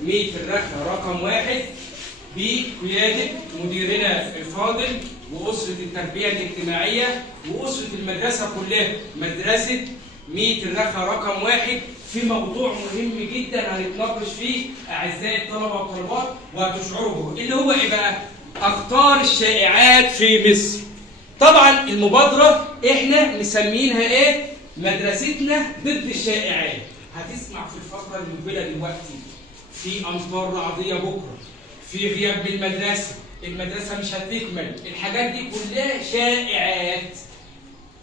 ميت الركنة رقم 1 بقيادة مديرنا الفاضل وأسرة التربية الاجتماعية وأسرة المدرسة كلها، مدرسة ميت الركنة رقم 1 في موضوع مهم جدا هنتناقش فيه أعزائي الطلبة والطالبات وهتشعروا به، اللي هو إيه بقى؟ أخطار الشائعات في مصر. طبعا المبادرة إحنا مسمينها إيه؟ مدرستنا ضد الشائعات. هتسمع في الفترة المقبلة دلوقتي في أمطار رعدية بكرة، في غياب بالمدرسة، المدرسة مش هتكمل، الحاجات دي كلها شائعات.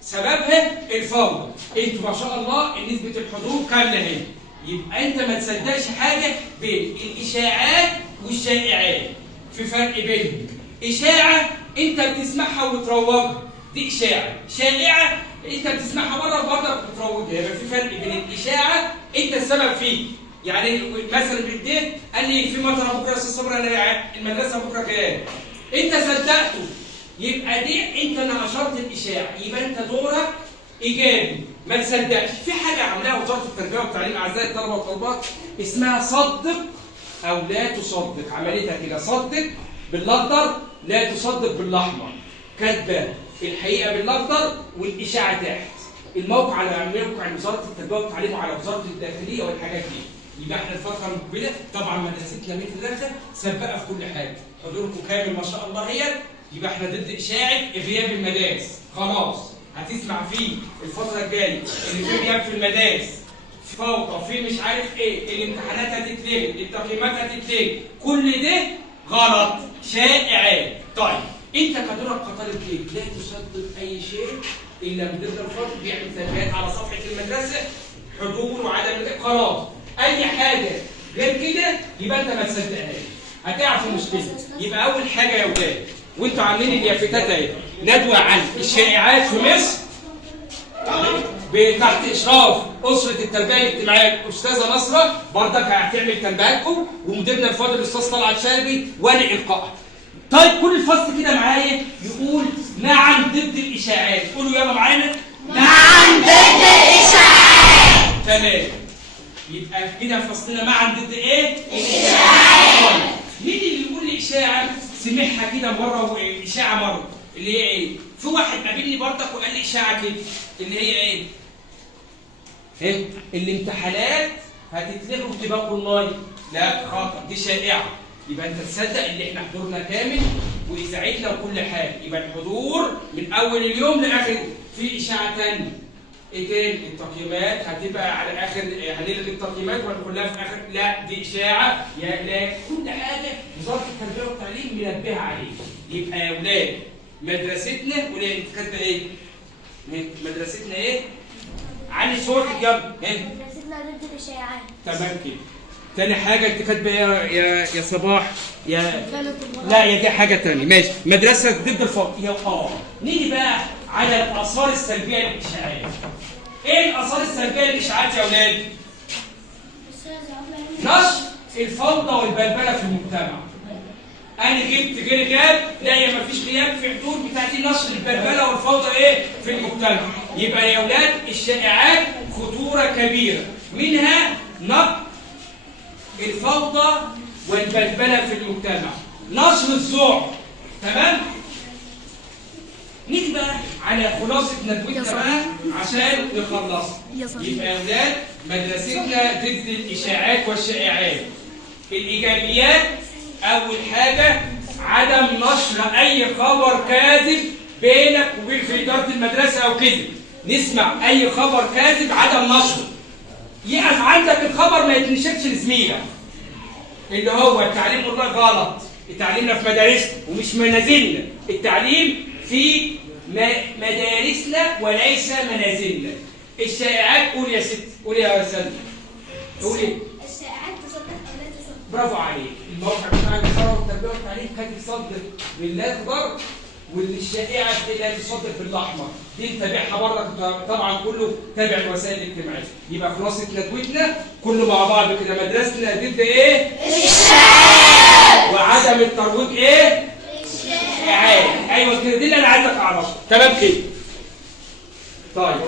سببها الفوضى. انتوا ما شاء الله نسبة الحضور كاملة اهي. يبقى انت ما تصدقش حاجة بين الإشاعات والشائعات. في فرق بينهم. إشاعة انت بتسمعها وبتروجها، دي إشاعة. شائعة انت بتسمعها بره وبرضه بتروجها. يبقى في فرق بين الإشاعة انت السبب فيه. يعني مثلا بالدين قال لي في مطر بكره يا استاذ صبري، انا المدرسه بكره جايه، انت صدقته، يبقى دي انت نشرت الاشاعه، يبقى انت دورك ايجابي، ما تصدقش. في حاجه عملها وزاره التربيه والتعليم اعزائي الطلبه والطالبات اسمها صدق او لا تصدق، عملتها كده صدق بالاخضر لا تصدق بالاحمر، كاتبه الحقيقه بالاخضر والاشاعه تحت. الموقع على موقع وزاره التربيه والتعليم وعلى وزاره الداخليه والحاجات دي. يبقى احنا الفتره المقبله طبعا مدرستنا ميت الركنه سباقه في كل حاجه، حضوركم كامل ما شاء الله هي. يبقى احنا ضد اشاعه غياب المدارس، خلاص هتسمع فيه الفتره الجايه ان في غياب في المدارس، في فوضى، في مش عارف ايه، الامتحانات هتتلغي، التقييمات هتتلغي، كل ده غلط، شائعات. طيب انت كدورك كطالب ايه؟ لا تصدق اي شيء الا مدير الفصل بيعمل تنبيهات على صفحه المدرسه، حضور وعدم خلاص. اي حاجه غير كده يبقى انت ما تصدقهاش، هتقع في مشكله. يبقى اول حاجه يا ولاد وانتوا عاملين اليافتات اهي، ندوه عن الشائعات في مصر تحت اشراف اسره التربيه الاجتماعيه الاستاذه نصره، برضك هتعمل تنبيهاتكم، ومديرنا الفاضل الاستاذ طلعت شلبي وانا القائها. طيب كل الفصل كده معايا يقول نعم ضد الاشاعات، قولوا يلا معانا نعم ضد الاشاعات. تمام. يبقى كده فصلنا معا ضد ايه؟ الاشاعات. مين اللي يقول لي اشاعه؟ سمعها كده مره واشاعه مره، اللي هي ايه؟ في واحد قابلني برضك وقال لي اشاعه كده، اللي هي ايه؟ ايه؟ الامتحانات هتتلغي وتبقى اونلاين. لا خطأ، دي شائعه. يبقى انت تصدق ان احنا حضورنا كامل واذاعتنا وكل حاجه، يبقى الحضور من اول اليوم لاخر. في اشاعه ثانيه ايه تاني؟ التقييمات هتبقى على اخر، هنلغي التقييمات وهنخليها في اخر. لا دي اشاعه. يا لا، كل حاجه وزاره التربيه والتعليم منبهه عليه. يبقى يا ولاد مدرستنا، ولاد انت كاتبه ايه؟ مدرستنا ايه؟ علي صوتك يلا. مدرستنا ضد الاشاعات. تمام كده. تاني حاجه انت كاتبه ايه يا صباح؟ لا يا دي حاجه تانيه، ماشي. مدرسه ضد الفقر. يا نيجي بقى على الاثار السلبيه للاشاعات. ايه الاثار السلبيه للاشاعات يا اولاد؟ نشر الفوضى والبلبله في المجتمع. انا جبت غير غياب، لا يا ما فيش غياب في حدود بتاعتي، نشر البلبله والفوضى ايه؟ في المجتمع. يبقى يا اولاد الشائعات خطوره كبيره، منها نقل الفوضى والبلبله في المجتمع، نشر الذعر. تمام؟ نيجي بقى على خلاصه ندوتنا بقى عشان نخلصها. يبقى يا اولاد مدرستنا ضد الاشاعات والشائعات. الايجابيات اول حاجه عدم نشر اي خبر كاذب بينك وبين في اداره المدرسه او كده. نسمع اي خبر كاذب عدم نشره. يقف عندك الخبر ما يتنشرش لزميلك. اللي هو التعليم والله غلط، تعليمنا في مدارسنا ومش منازلنا، التعليم في مدارسنا وليس منازلنا. الشائعات قول يا ست، قول يا سيدي، قول ايه؟ الشائعات تصدق او لا تصدق. برافو عليك. الموقع بتاع الوزاره والتربيه والتعليم كان يصدق بالاخضر، والشائعه لا تصدق بالاحمر. دي نتابعها بره طبعا، كله تابع الوسائل الاجتماعيه. يبقى خلاصه ندوتنا كله مع بعض كده، مدرستنا ضد ايه؟ الاشاعات. وعدم الترويج ايه؟ الشائعات. ايوه كده، دي اللي انا عايزك اعرفها. تمام كده. طيب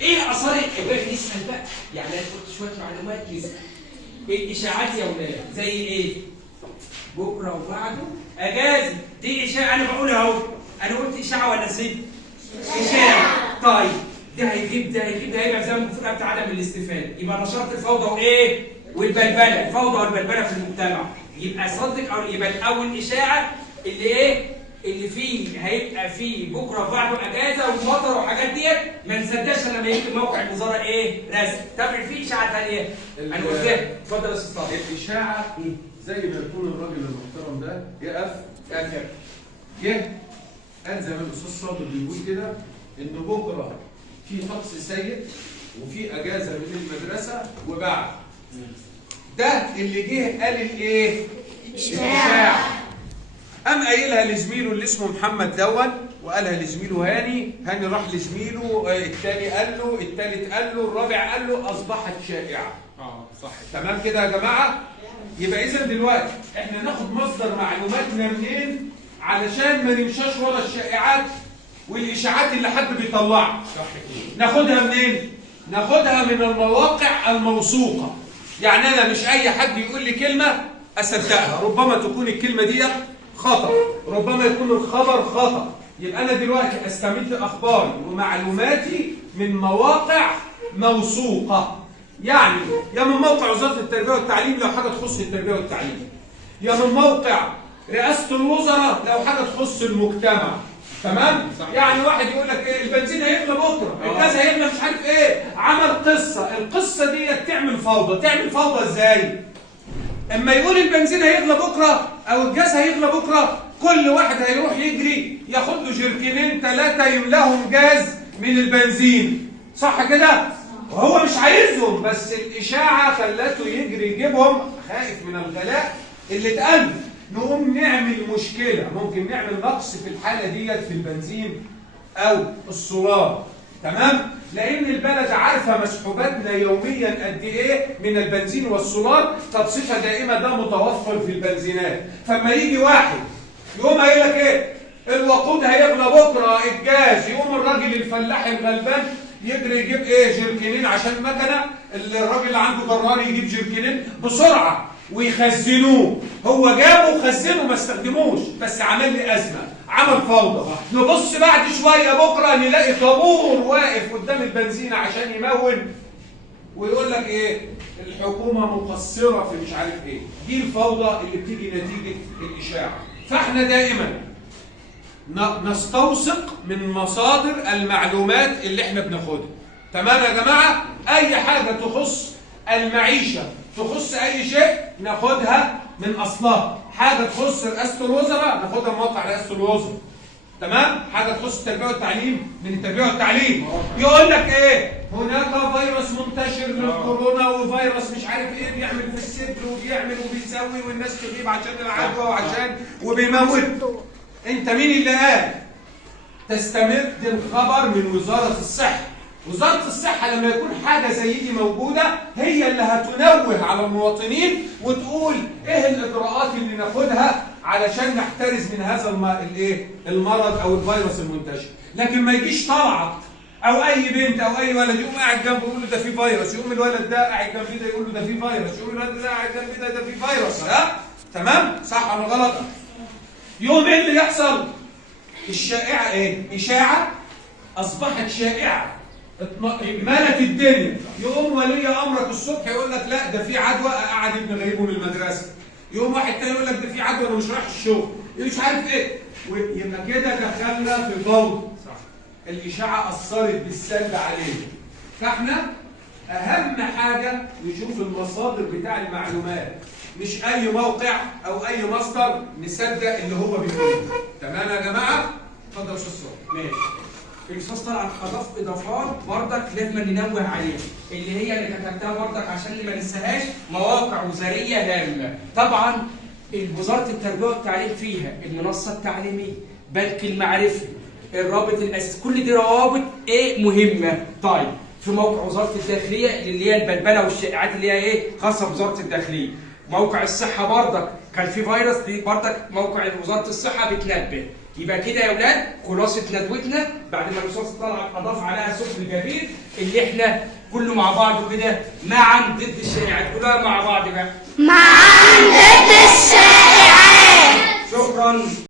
ايه اثار الحجاب؟ نسال بقى، يعني انا قلت شويه معلومات نسال. الاشاعات يا ولاد زي ايه؟ بكره وبعده اجازه، دي اشاعه انا بقولها اهو. انا قلت اشاعه ولا سيب؟ اشاعه. طيب ده هيجيب ده هيجيب ده هيبقى زي المفروض بتاع عدم الاستفاده، يبقى نشرت الفوضى وايه؟ والبلبله، الفوضى والبلبله في المجتمع. يبقى صدق او يبقى الاول اشاعه اللي ايه؟ اللي فيه هيبقى فيه بكره وبعده اجازه ومطر وحاجات ديت ما نصدقش لما يكتب موقع الوزاره ايه؟ رسمي. طب في اشاعه ثانيه انا قلتها. اتفضل يا استاذ طارق. الإشاعة زي ما يكون الراجل المحترم ده يقف جه قال زي ما الأستاذ صابر بيقول كده إن بكرة في طقس سيء وفي أجازة من المدرسة وبعد. ده اللي جه قال الإيه؟ الإشاعة. قام قايلها لزميله اللي اسمه محمد دون وقالها لزميله هاني راح لزميله، الثاني قال له، الثالث قال له، الرابع قال له، أصبحت شائعة. صح. تمام كده يا جماعه؟ يبقى اذا دلوقتي احنا ناخد مصدر معلوماتنا منين علشان ما نمشاش ورا الشائعات والاشاعات اللي حد بيطلعها. صح كده. ناخدها منين؟ ناخدها من المواقع الموثوقه. يعني انا مش اي حد يقول لي كلمه اصدقها، ربما تكون الكلمه دي خطا، ربما يكون الخبر خطا. يبقى انا دلوقتي استمد اخباري ومعلوماتي من مواقع موثوقه. يعني يا من موقع وزارة التربية والتعليم لو حاجة تخص التربية والتعليم، يا من موقع رئاسة الوزراء لو حاجة تخص المجتمع. تمام؟ صح. يعني واحد يقول لك ايه البنزين هيغلى بكره، الغاز هيغلى مش عارف ايه، عمل قصة، القصة دي تعمل فوضى، تعمل فوضى ازاي؟ اما يقول البنزين هيغلى بكره او الغاز هيغلى بكره، كل واحد هيروح يجري ياخد له جركنين 3 يملاهم غاز من البنزين. صح كده؟ وهو مش عايزهم، بس الإشاعة خلته يجري يجيبهم، خايف من الغلاء اللي اتقل. نقوم نعمل مشكلة، ممكن نعمل نقص في الحالة ديت في البنزين أو السولار. تمام؟ لأن البلد عارفة مسحوباتنا يوميا قد إيه من البنزين والسولار، فبصفة دائمة ده متوفر في البنزينات. فما يجي واحد يقوم قايل لك إيه؟ الوقود هيغلى بكرة، الجاز، يقوم الراجل الفلاح الغلبان يجري يجيب ايه؟ جركنين عشان مكنه، الراجل اللي عنده جرار يجيب جركنين بسرعه ويخزنوه. هو جابه وخزنه ما استخدموش، بس عمل لي ازمه، عمل فوضى. نبص بعد شويه بكره نلاقي طابور واقف قدام البنزينه عشان يمون، ويقول لك ايه؟ الحكومه مقصره في مش عارف ايه. دي الفوضى اللي بتيجي نتيجه الاشاعه. فاحنا دائما نستوثق من مصادر المعلومات اللي احنا بناخدها. تمام يا جماعه؟ اي حاجه تخص المعيشه، تخص اي شيء ناخدها من اصلها. حاجه تخص رئاسه الوزراء ناخدها من موقع رئاسه الوزراء. تمام؟ حاجه تخص التربيه والتعليم من التربيه والتعليم. يقول لك ايه؟ هناك فيروس منتشر من كورونا، وفيروس مش عارف ايه بيعمل في الصدر وبيعمل وبيسوي والناس تغيب عشان العدوى وعشان وبيموت. انت مين اللي قال؟ تستمد الخبر من وزارة الصحة. وزارة الصحة لما يكون حاجة زي دي موجودة هي اللي هتنوه على المواطنين وتقول ايه الإجراءات اللي ناخدها علشان نحترز من هذا المرض أو الفيروس المنتشر. لكن ما يجيش طلعت أو أي بنت أو أي ولد يقوم قاعد جنبه يقول له ده في فيروس، يقوم الولد ده قاعد جنبي ده يقول له ده في فيروس، يقوم الولد ده قاعد جنبي ده في فيروس. ها؟ تمام؟ صح ولا غلط؟ يوم ايه اللي يحصل؟ الشائعة ايه؟ إشاعة أصبحت شائعة ملت الدنيا. يقوم ولي أمرك الصبح يقول لك لا ده في عدوى، قاعد ابن غريبه من المدرسة. يقوم واحد تاني يقول لك ده في عدوى أنا مش رايح الشغل، مش عارف إيه. ويبقى كده دخلنا في فوضى. الإشاعة أثرت بالسلب علينا. فإحنا أهم حاجة نشوف المصادر بتاع المعلومات، مش أي موقع أو أي مصدر نصدق اللي هو بيقوله. تمام يا جماعة؟ اتفضل يا أستاذ صالح. ماشي. الأستاذ طلعت أضاف إضافات بردك لازم ننوه عليها، اللي هي اللي كتبتها بردك عشان ما ننساهاش، مواقع وزارية هامة. طبعًا وزارة التربية والتعليم فيها المنصة التعليمية، بنك المعرفي، الرابط الأساسي، كل دي روابط إيه مهمة. طيب في موقع وزارة الداخلية اللي هي البلبلة والشائعات اللي هي إيه خاصة بوزارة الداخلية. موقع الصحة بردك كان في فيروس، دي بردك موقع وزارة الصحة بتنبه. يبقى كده يا أولاد خلاصة ندوتنا بعد ما الأستاذ طلعت أضاف عليها سفن جميل اللي إحنا كله مع بعضه كده، معا ضد الشائعات، كلها مع بعض بقى. معا ضد الشائعات. شكرا.